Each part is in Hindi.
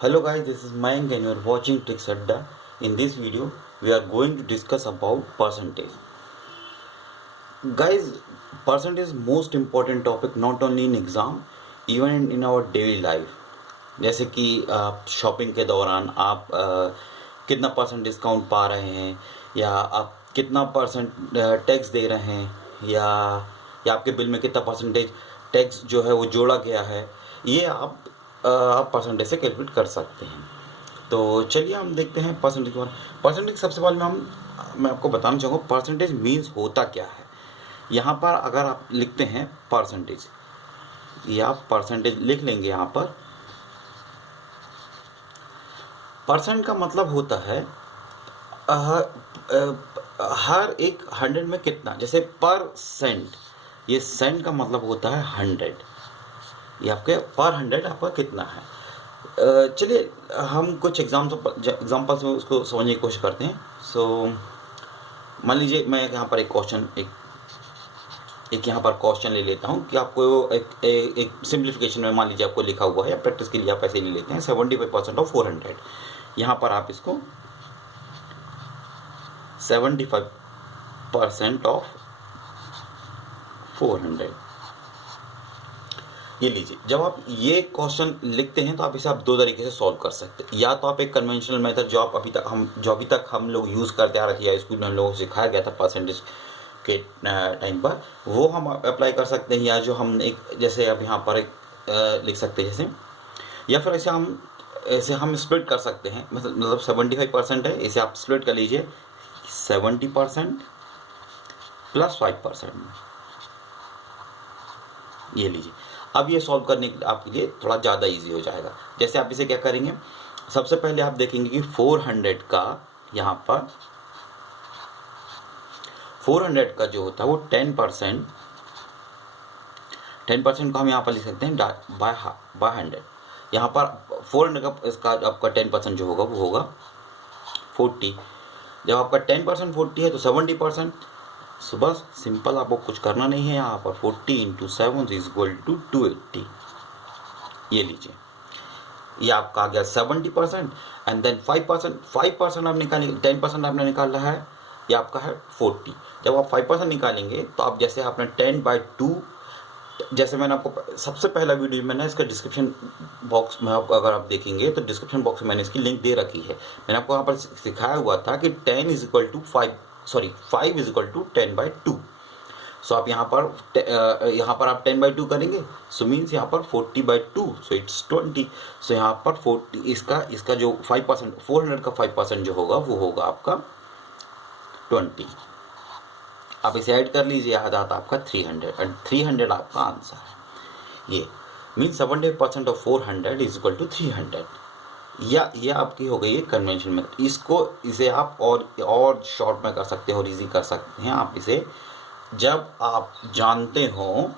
Hello guys, this is Mayank and you are watching Tricks Adda. In this video, we are going to discuss about percentage. Guys, percentage is most important topic not only in exam, even in our daily life. जैसे कि शॉपिंग के दौरान आप कितना परसेंट डिस्काउंट पा रहे हैं, या आप कितना परसेंट टैक्स दे रहे हैं, या आपके बिल में कितना परसेंटेज टैक्स जो है वो जोड़ा गया है, ये आप परसेंटेज से कैलकुलेट कर सकते हैं। तो चलिए हम देखते हैं परसेंटेज। परसेंटेज सबसे पहले मैं आपको बताना चाहूँगा परसेंटेज मीन्स होता क्या है। यहाँ पर अगर आप लिखते हैं परसेंटेज, या परसेंटेज लिख लेंगे यहाँ पर। परसेंट का मतलब होता है हर एक 100 में कितना, जैसे परसेंट, ये सेंट का मतलब होता है 100, ये आपके पर 100 आपका कितना है। चलिए हम कुछ एग्जाम्पल्स में उसको समझने की कोशिश करते हैं। सो मान लीजिए मैं यहाँ पर एक क्वेश्चन एक यहाँ पर क्वेश्चन ले लेता हूँ कि आपको एक सिंप्लीफिकेशन में मान लीजिए आपको लिखा हुआ है, या प्रैक्टिस के लिए आप ऐसे ले लेते हैं 75% ऑफ 400। यहाँ पर आप इसको 75% ऑफ 400 ये लीजिए। जब आप ये क्वेश्चन लिखते हैं तो आप इसे दो तरीके से सॉल्व कर सकते हैं। या तो आप एक कन्वेंशनल मेथड जो अभी तक हम लोग यूज़ करते आ रहे थे, या स्कूल में हम लोगों को सिखाया गया था परसेंटेज के टाइम पर, वो हम अप्लाई कर सकते हैं। या जो हम एक जैसे अब यहाँ पर एक लिख सकते हैं जैसे, या फिर ऐसे हम स्प्लिट कर सकते हैं। मतलब 75% है, इसे आप स्प्लिट कर लीजिए 70% प्लस 5%, ये लीजिए। अब ये सॉल्व करने के लिए आपके लिए थोड़ा ज़्यादा इजी हो जाएगा। जैसे आप इसे क्या करेंगे, सबसे पहले आप देखेंगे कि 400 का यहाँ पर 400 का जो होता है वो 10% को हम यहाँ पर लिख सकते हैं बाय 100। यहाँ पर 400 का इसका आपका 10% जो होगा वो होगा 40। जब आपका 10% 40 है तो 70%। सो बस सिंपल, आपको कुछ करना नहीं है। यहाँ पर 40 इंटू 7 इज इक्वल टू 280, ये लीजिए। ये आपका आ गया 70%। एंड देन 5% आप निकालेंगे, 10% आपने निकाला है, ये आपका है 40। जब आप 5% निकालेंगे तो आप जैसे आपने 10/2, जैसे मैंने आपको सबसे पहला वीडियो मैंने इसका डिस्क्रिप्शन बॉक्स में अगर आप देखेंगे तो डिस्क्रिप्शन बॉक्स में मैंने इसकी लिंक दे रखी है। मैंने आपको यहाँ पर सिखाया हुआ था कि 5 इज इक्वल टू 10/2। सो आप यहाँ पर आप 10/2 करेंगे, सो मीन्स यहाँ पर 40/2, सो इट्स 20। सो यहाँ पर 40 इसका जो 5% 400 का 5% जो होगा वो होगा आपका 20। आप इसे ऐड कर लीजिए, आ जाता आपका 300, एंड 300 आपका आंसर है। ये means 70% of 400 is equal to 300। या ये आपकी हो गई है कन्वेंशन में। इसे आप और शॉर्ट में कर सकते हैं और इजी कर सकते हैं आप इसे, जब आप जानते हो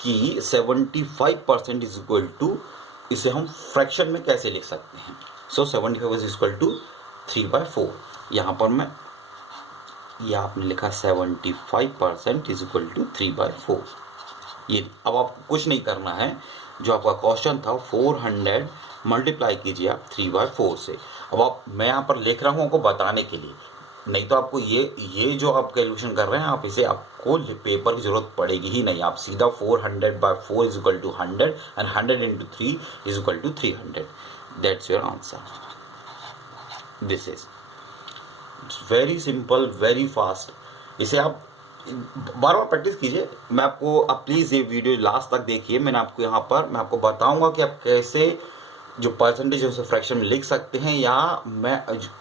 कि 75% इज इक्वल टू, इसे हम फ्रैक्शन में कैसे लिख सकते हैं। सो 75 इज इक्वल टू 3/4। यहाँ पर मैं आपने लिखा 75% इज इक्वल टू 3/4। ये अब आपको कुछ नहीं करना है, जो आपका क्वेश्चन था 400 मल्टीप्लाई कीजिए आप 3/4 से। अब मैं यहाँ पर लिख रहा हूँ आपको बताने के लिए, नहीं तो आपको ये जो आप कैलकुलेशन कर रहे हैं, आप इसे आपको पेपर की जरूरत पड़ेगी ही नहीं। आप सीधा 400/4 is equal to 100 and 100 into 3 is equal to 300। That's your answer. This is very simple, very fast. इसे आप बार बार प्रैक्टिस कीजिए। मैं आपको प्लीज़ ये वीडियो लास्ट तक देखिए। मैं आपको बताऊंगा कि आप कैसे जो परसेंटेज है उसे फ्रैक्शन में लिख सकते हैं। या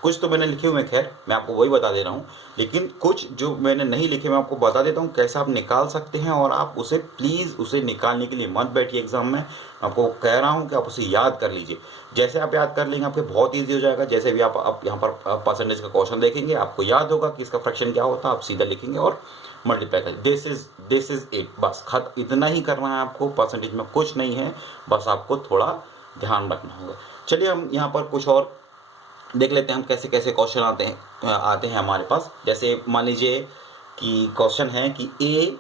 कुछ तो मैंने लिखे हुए हैं, खैर मैं आपको वही बता दे रहा हूँ, लेकिन कुछ जो मैंने नहीं लिखे मैं आपको बता देता हूँ कैसे आप निकाल सकते हैं। और आप उसे प्लीज़ उसे निकालने के लिए मत बैठिए एग्जाम में। मैं आपको कह रहा हूँ कि आप उसे याद कर लीजिए। जैसे आप याद कर लेंगे आपके बहुत ईजी हो जाएगा। जैसे भी आप यहाँ पर परसेंटेज का क्वेश्चन देखेंगे, आपको याद होगा कि इसका फ्रैक्शन क्या होता है, आप सीधा लिखेंगे और मल्टीप्लाई करें। दिस इज इट, बस इतना ही करना है आपको। परसेंटेज में कुछ नहीं है, बस आपको थोड़ा ध्यान रखना होगा। चलिए हम यहाँ पर कुछ और देख लेते हैं, हम कैसे कैसे क्वेश्चन आते हैं हमारे पास। जैसे मान लीजिए कि क्वेश्चन है कि ए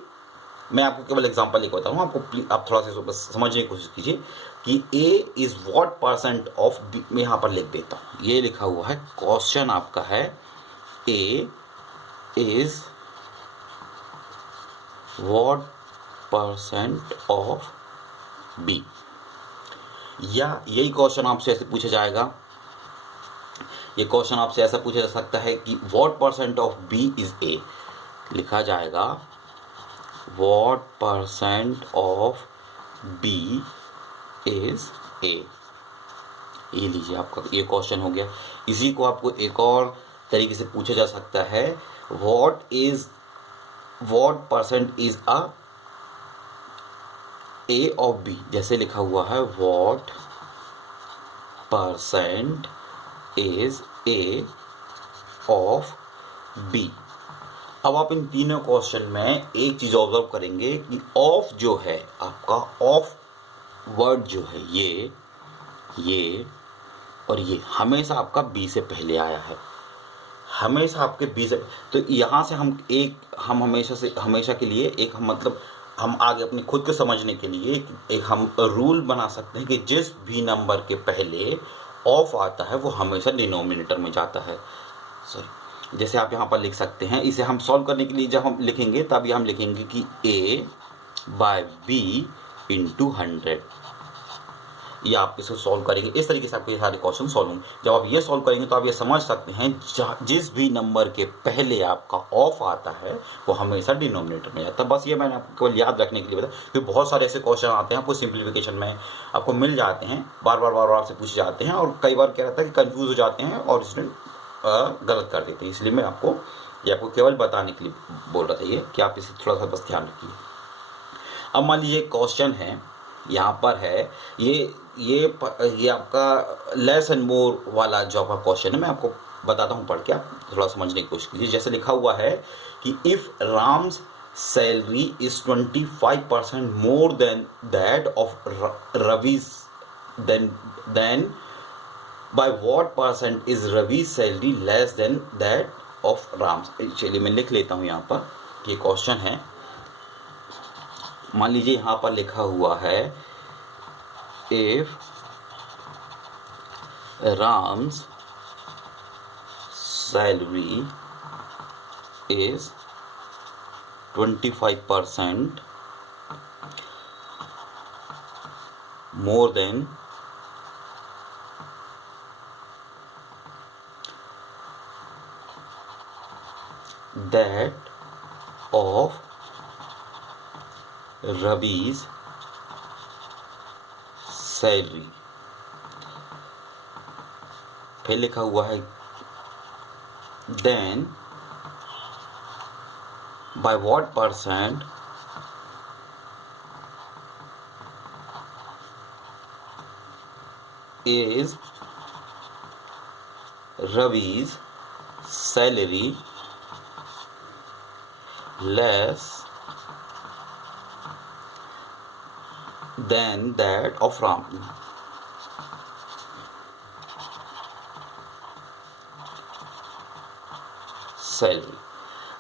मैं आपको केवल एग्जांपल लेकर बता रहा हूँ, आपको आप थोड़ा सा बस समझने की कोशिश कीजिए कि A is what percent of B. मैं यहाँ पर लिख देता हूँ, ये लिखा हुआ है, क्वेश्चन आपका है A is what percent of B, या यही क्वेश्चन आपसे ऐसे पूछा जाएगा, ये क्वेश्चन आपसे ऐसा पूछा जा सकता है कि what percent of B is A, लिखा जाएगा what percent of B is A. ये लीजिए आपका ये क्वेश्चन हो गया। इसी को आपको एक और तरीके से पूछा जा सकता है, what percent is a A of B, जैसे लिखा हुआ है what percent is A of B. अब आप इन तीनों क्वेश्चन में एक चीज ऑब्जर्व करेंगे कि ऑफ जो है आपका, ऑफ वर्ड जो है ये और ये हमेशा आपका बी से पहले आया है, हमेशा आपके बी से। तो यहाँ से हम हमेशा के लिए एक मतलब हम आगे अपने खुद को समझने के लिए एक हम रूल बना सकते हैं कि जिस भी नंबर के पहले ऑफ आता है वो हमेशा डिनोमिनेटर में जाता है। सॉरी, जैसे आप यहाँ पर लिख सकते हैं, इसे हम सॉल्व करने के लिए जब हम लिखेंगे तब ये हम लिखेंगे कि a बाय बी इंटू 100, ये आप इसको सॉल्व करेंगे। इस तरीके से आपके ये सारे क्वेश्चन सॉल्व होंगे। जब आप ये सॉल्व करेंगे तो आप ये समझ सकते हैं जिस भी नंबर के पहले आपका ऑफ आता है वो हमेशा डिनोमिनेटर में जाता है। बस ये मैंने आपको केवल याद रखने के लिए बताया, क्योंकि बहुत सारे ऐसे क्वेश्चन आते हैं आपको सिंप्लीफिकेशन में आपको मिल जाते हैं, बार बार आपसे पूछे जाते हैं और कई बार क्या रहता है कि कन्फ्यूज़ हो जाते हैं और स्टूडेंट गलत कर देते हैं। इसलिए मैं आपको केवल बताने के लिए बोल रहा था ये कि आप इसे थोड़ा सा बस ध्यान रखिए। अब मान लीजिए क्वेश्चन है, यहाँ पर है ये आपका लेस एंड मोर वाला जो आपका क्वेश्चन है, मैं आपको बताता हूँ पढ़ के, आप थोड़ा समझने की कोशिश कीजिए। जैसे लिखा हुआ है कि if Ram's salary is 25% more than that of Ravi's, then by what percent is Ravi's salary less than that of Ram's. चलिए मैं लिख लेता हूँ यहाँ पर, ये क्वेश्चन है। मान लीजिए यहाँ पर लिखा हुआ है if Ram's salary is 25% more than that of Ravi's salary. फिर लिखा हुआ है then by what percent is Ravi's salary less than that of Ram। Salary.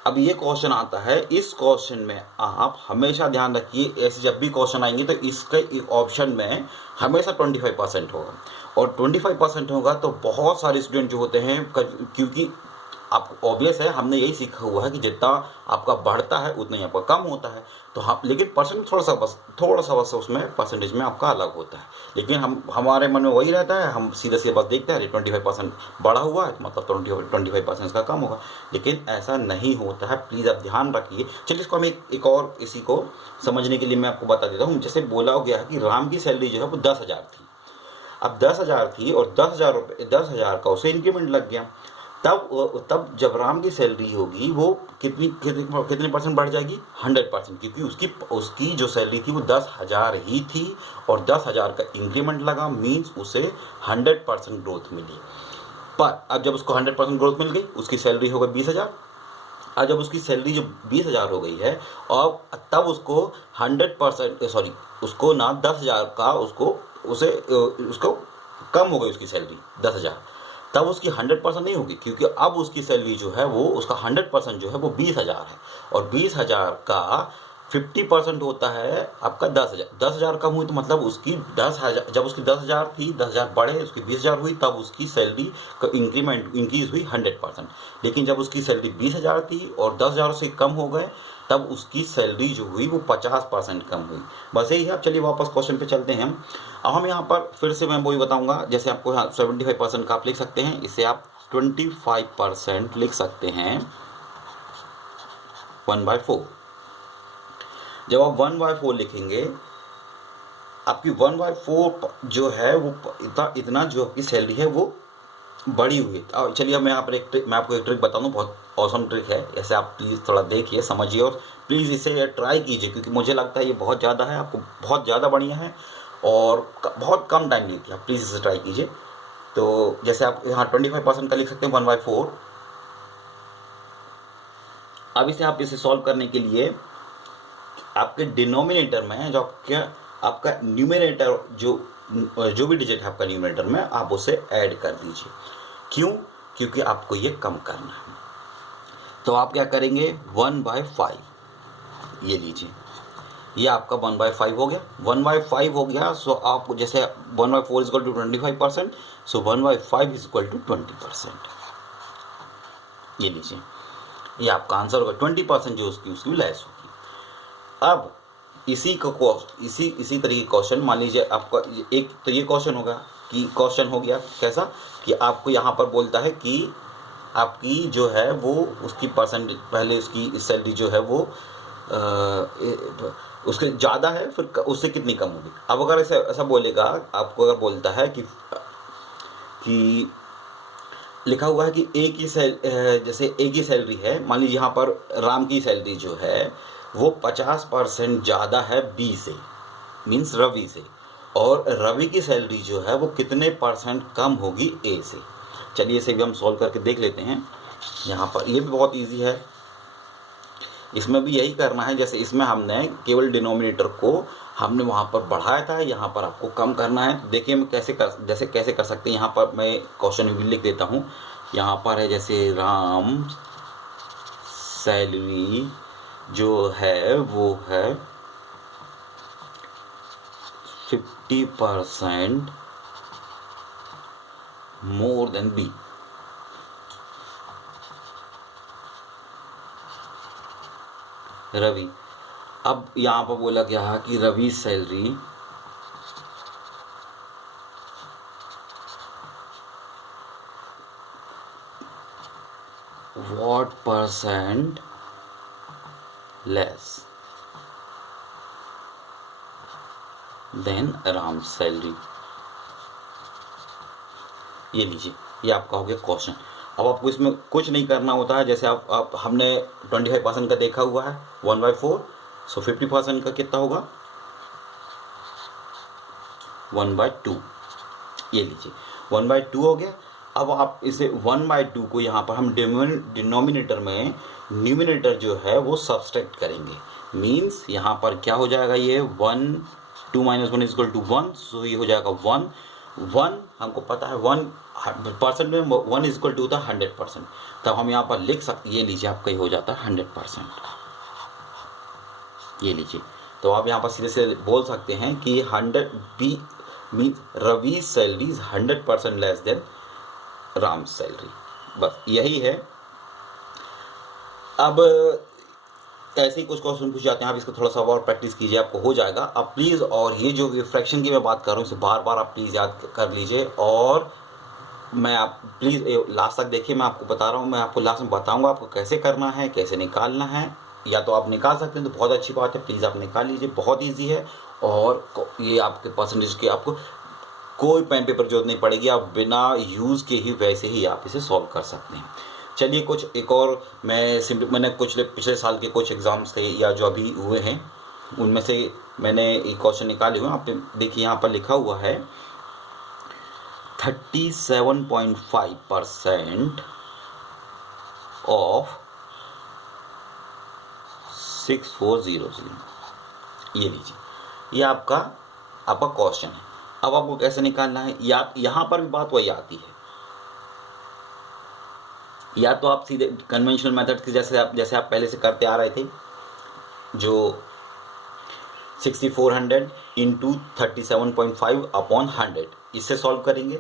अब ये क्वेश्चन आता है, इस क्वेश्चन में आप हमेशा ध्यान रखिए, ऐसे जब भी क्वेश्चन आएंगे तो इसके एक ऑप्शन में हमेशा 25% होगा, और 25% होगा तो बहुत सारे स्टूडेंट जो होते हैं, क्योंकि आपको ऑब्वियस है, हमने यही सीखा हुआ है कि जितना आपका बढ़ता है उतना ही आपका कम होता है। तो हम लेकिन परसेंट थोड़ा सा बस उसमें परसेंटेज में आपका अलग होता है, लेकिन हमारे मन में वही रहता है, हम सीधा सीधा बस देखते हैं 25% बढ़ा हुआ है तो मतलब 25% का कम होगा, लेकिन ऐसा नहीं होता है। प्लीज़ आप ध्यान रखिए। चलिए इसको हम एक और इसी को समझने के लिए मैं आपको बता देता हूँ। जैसे बोला गया है कि राम की सैलरी जो है वो 10,000 थी। अब 10,000 थी और 10,000 का उसे इंक्रीमेंट लग गया, तब जब राम की सैलरी होगी वो कितने परसेंट बढ़ जाएगी? 100%, क्योंकि उसकी जो सैलरी थी वो 10,000 ही थी और 10,000 का इंक्रीमेंट लगा, मीन्स उसे 100% ग्रोथ मिली। पर अब जब उसको 100% ग्रोथ मिल गई, उसकी सैलरी हो गई 20,000। अब जब उसकी सैलरी जो 20,000 हो गई है और तब उसको 100% उसको ना 10,000 का उसको कम हो गई उसकी सैलरी 10,000, तब उसकी 100% नहीं होगी, क्योंकि अब उसकी सैलरी जो है वो उसका 100% जो है वो 20,000 है, और 20,000 का 50% होता है आपका 10,000। 10,000 कम हुई तो मतलब उसकी 10,000, जब उसकी 10,000 थी, 10,000 बढ़े, उसकी 20,000 हुई, तब उसकी सैलरी का इंक्रीज हुई 100%। लेकिन जब उसकी सैलरी 20,000 थी और 10,000 से कम हो गए, तब उसकी सैलरी जो हुई वो 50% कम हुई। बस यही है। अब चलिए वापस क्वेश्चन पे चलते हैं। अब हम यहाँ पर फिर से मैं वही बताऊंगा, जैसे आपको यहाँ 75% का आप लिख सकते हैं, इसे आप 25% लिख सकते हैं 1/4। जब आप 1/4 लिखेंगे, आपकी 1/4 जो है वो इतना जो आपकी सैलरी है वो बढ़ी हुई है। अब चलिए मैं यहाँ पर मैं आपको एक ट्रिक बता दूँ, बहुत ऑसम ट्रिक है। ऐसे आप प्लीज़ थोड़ा देखिए, समझिए और प्लीज़ इसे ट्राई कीजिए, क्योंकि मुझे लगता है ये बहुत ज़्यादा है, आपको बहुत ज़्यादा बढ़िया है और बहुत कम टाइम लेती है। आप प्लीज़ इसे ट्राई कीजिए। तो जैसे आप यहाँ 25% का लिख सकते हैं 1/4। अब इसे सॉल्व करने के लिए आपके डिनोमिनेटर में जो आपका न्यूमरेटर जो भी डिजिट है आपका न्यूमरेटर में, आप उसे ऐड कर दीजिए। क्यों? क्योंकि आपको ये कम करना है। तो आप क्या करेंगे, 1/5 ये लीजिए, ये आपका 1/5 हो गया। 1/5 हो गया, सो आप जैसे 1/4 is equal to 25%, so 1/5 is equal to 20%। ये लीजिए, ये आपका आंसर होगा। 20% जो उसकी लेस होगी। अब इसी तरीके क्वेश्चन, मान लीजिए आपका एक तो ये क्वेश्चन होगा कि क्वेश्चन हो गया कैसा कि आपको यहाँ पर बोलता है कि आपकी जो है वो उसकी परसेंटेज, पहले उसकी सैलरी जो है वो उसके ज़्यादा है, फिर उससे कितनी कम होगी। अब अगर ऐसा बोलेगा, आपको अगर बोलता है कि लिखा हुआ है कि जैसे एक ही सैलरी है, मान लीजिए यहाँ पर राम की सैलरी जो है वो 50% ज़्यादा है बी से, मीन्स रवि से, और रवि की सैलरी जो है वो कितने परसेंट कम होगी ए से। चलिए इसे भी हम सॉल्व करके देख लेते हैं। यहाँ पर ये भी बहुत इजी है, इसमें भी यही करना है। जैसे इसमें हमने केवल डिनोमिनेटर को हमने वहाँ पर बढ़ाया था, यहाँ पर आपको कम करना है। देखिए मैं कैसे कर सकते हैं। यहाँ पर मैं क्वेश्चन भी लिख देता हूँ। यहाँ पर है जैसे राम सैलरी जो है वो है 50% मोर देन बी। रवि, अब यहाँ पर बोला गया है कि Ravi salary what % less than Ram salary. ये लीजिए, ये आपका हो गया क्वेश्चन। अब आपको इसमें कुछ नहीं करना होता है। जैसे आप हमने 25% का देखा हुआ है 1/4, सो 50% का कितना होगा 1/2। ये लीजिए 1/2 हो गया। अब आप इसे 1/2 को यहाँ पर हम डिनोमिनेटर में न्यूमिनेटर जो है वो सब्सट्रैक्ट करेंगे। मीन्स यहाँ पर क्या हो जाएगा, ये 1 2 - 1 इज इक्वल टू 1, सो ये हो जाएगा 1 1। हमको पता है 1% में 1 इज इक्वल टू होता है 100%, तब हम यहाँ पर लिख सकते, ये लीजिए आपका ही हो जाता है 100%। ये लीजिए, तो आप यहाँ पर सीधे से बोल सकते हैं कि 100 B means Ravi salary is 100% less than Ram salary. बस यही है। अब ऐसे ही कुछ क्वेश्चन पूछ जाते हैं, आप इसको थोड़ा सा और प्रैक्टिस कीजिए, आपको हो जाएगा। अब प्लीज़, और ये जो फ्रैक्शन की मैं बात कर रहा हूँ इसे बार बार आप प्लीज़ याद कर लीजिए, और मैं आप प्लीज़ लास्ट तक देखिए। मैं आपको बता रहा हूँ, मैं आपको लास्ट में बताऊँगा आपको कैसे करना है, कैसे निकालना है। या तो आप निकाल सकते हैं तो बहुत अच्छी बात है, प्लीज़ आप निकाल लीजिए, बहुत ईजी है। और ये आपके परसेंटेज की आपको कोई पेन पेपर जरूरत नहीं पड़ेगी, आप बिना यूज़ के ही वैसे ही आप इसे सॉल्व कर सकते हैं। चलिए कुछ एक और मैंने कुछ पिछले साल के कुछ एग्ज़ाम्स थे या जो अभी हुए हैं उनमें से मैंने एक क्वेश्चन निकाले हुए हैं। आप देखिए यहाँ पर लिखा हुआ है 37.5% ऑफ 6400। ये लीजिए, ये आपका क्वेश्चन है। अब आपको कैसे निकालना है, या यहाँ पर भी बात वही आती है, या तो आप सीधे कन्वेंशनल मेथड के जैसे आप पहले से करते आ रहे थे, जो 6400 इंटू 37.5 अपॉन 100, इससे सॉल्व करेंगे।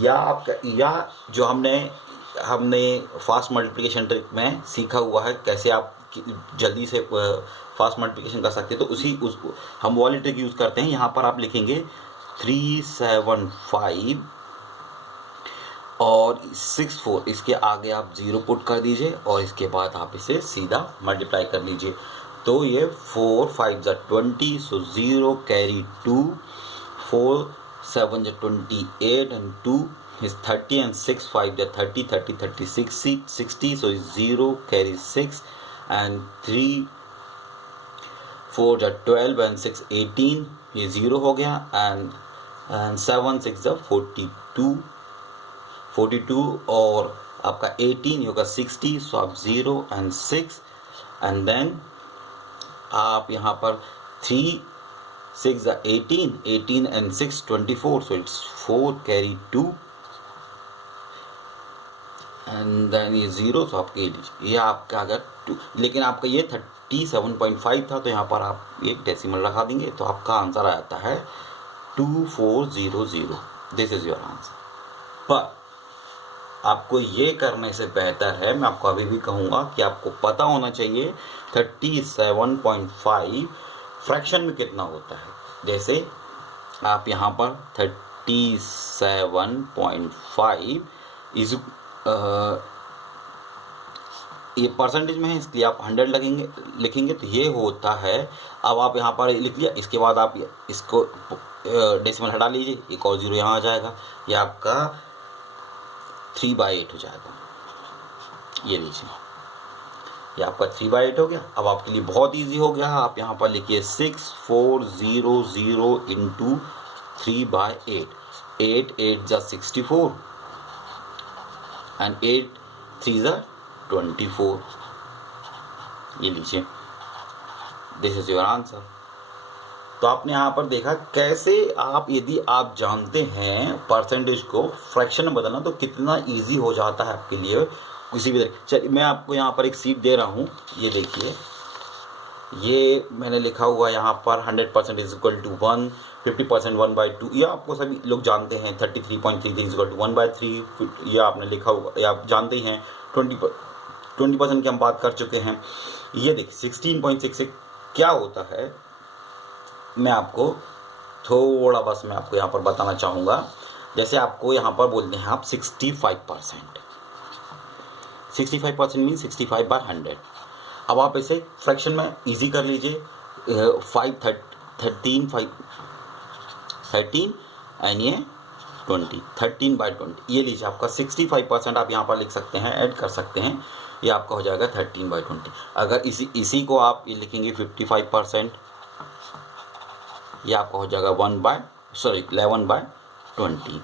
या जो हमने फास्ट मल्टीप्लिकेशन ट्रिक में सीखा हुआ है कैसे आप जल्दी से फास्ट मल्टीप्लिकेशन कर सकते हैं, तो हम वो वाली ट्रिक यूज़ करते हैं। यहाँ पर आप लिखेंगे 375 और 64, इसके आगे आप 0 पुट कर दीजिए और इसके बाद आप इसे सीधा मल्टीप्लाई कर लीजिए। तो ये 4 5 जा 20, सो 0 कैरी 2, 4 7 जा 28 एंड 2 is 30 and 6 5 जा 30, 30 30 60, so 0 carry 6 and 3 4 जा 12 and 6 18, ये 0 हो गया and 7 6 जा 42 और आपका 18 होगा 60, सो आप 0 and 6 and then आप यहाँ पर 3 6 जा 18 and 6 24, so it's 4 carry 2 and then ये 0, तो आप ये लीजिए, ये आपका अगर 2, लेकिन आपका ये 37.5 था, तो यहाँ पर आप एक डेसिमल रखा देंगे तो आपका आंसर आ जाता है 2400। This is your answer. पर आपको ये करने से बेहतर है, मैं आपको अभी भी कहूँगा कि आपको पता होना चाहिए 37.5 फ्रैक्शन में कितना होता है। जैसे आप यहाँ पर 37.5 इज ये परसेंटेज में है, इसलिए आप 100 लिखेंगे तो ये होता है। अब आप यहाँ पर लिख लिया, इसके बाद आप इसको डेसिमल हटा लीजिए, एक और 0 यहाँ आ जाएगा, ये आपका 3/8 हो जाएगा। ये लीजिए, ये आपका 3/8 हो गया। अब आपके लिए बहुत इजी हो गया, आप यहाँ पर लिखिए 6400 इंटू 3/8, 8 8 जा 64 एंड 8 3 जा 24। ये लीजिए, दिस इज योर आंसर। तो आपने यहाँ पर देखा कैसे आप, यदि आप जानते हैं परसेंटेज को फ्रैक्शन में बदलना, तो कितना इजी हो जाता है आपके लिए किसी भी तरह। चलिए मैं आपको यहाँ पर एक सीट दे रहा हूँ, ये देखिए, ये मैंने लिखा हुआ है यहाँ पर 100% इज इक्वल टू 1, 50% 1/2, ये आपको सभी लोग जानते हैं। 33.33 इज इक्वल टू 1/3, ये आपने लिखा हुआ, ये आप जानते हैं। 20% की हम बात कर चुके हैं। ये देखिए 16.66 क्या होता है, मैं आपको थोड़ा बस मैं आपको यहाँ पर बताना चाहूँगा। जैसे आपको यहाँ पर बोलते हैं आप 65% मीन्स 65/100। अब आप इसे फ्रैक्शन में इजी कर लीजिए, 13 एंड ये 20, 13/20, ये लीजिए आपका 65% आप यहाँ पर लिख सकते हैं, ऐड कर सकते हैं, ये आपका हो जाएगा 13/20। अगर इसी को आप ये लिखेंगे 55%, ये आपका हो जाएगा 11/20।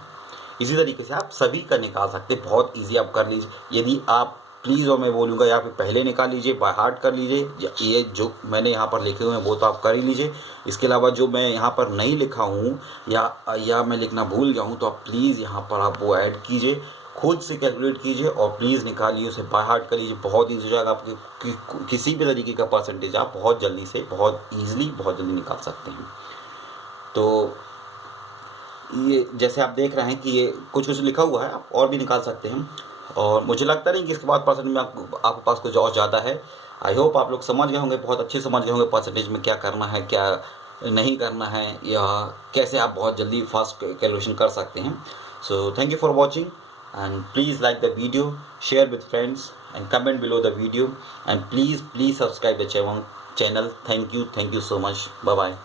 इसी तरीके से आप सभी का निकाल सकते हैं, बहुत इजी आप कर लीजिए। यदि आप प्लीज़, और मैं बोलूँगा या फिर पहले निकाल लीजिए, बाय हार्ट कर लीजिए। ये जो मैंने यहाँ पर लिखे हुए हैं वो तो आप कर ही लीजिए। इसके अलावा जो मैं यहाँ पर नहीं लिखा हूँ या मैं लिखना भूल गया हूँ, तो आप प्लीज़ यहाँ पर आप वो ऐड कीजिए, खुद से कैलकुलेट कीजिए और प्लीज़ निकालिए, उसे बाय हार्ट कर लीजिए। बहुत ईजी हो जाएगा आपके, किसी भी तरीके का परसेंटेज आप बहुत जल्दी से, बहुत ईजिली, बहुत जल्दी निकाल सकते हैं। तो ये जैसे आप देख रहे हैं कि ये कुछ लिखा हुआ है, आप और भी निकाल सकते हैं। और मुझे लगता नहीं कि इसके बाद परसेंटेज में आपके पास कुछ और ज़्यादा है। आई होप आप लोग समझ गए होंगे, बहुत अच्छे समझ गए होंगे परसेंटेज में क्या करना है, क्या नहीं करना है, या कैसे आप बहुत जल्दी फास्ट कैलकुलेशन कर सकते हैं। So thank you for watching and please like the video, share with friends and comment below the video and please subscribe the channel. Thank you so much. Bye bye.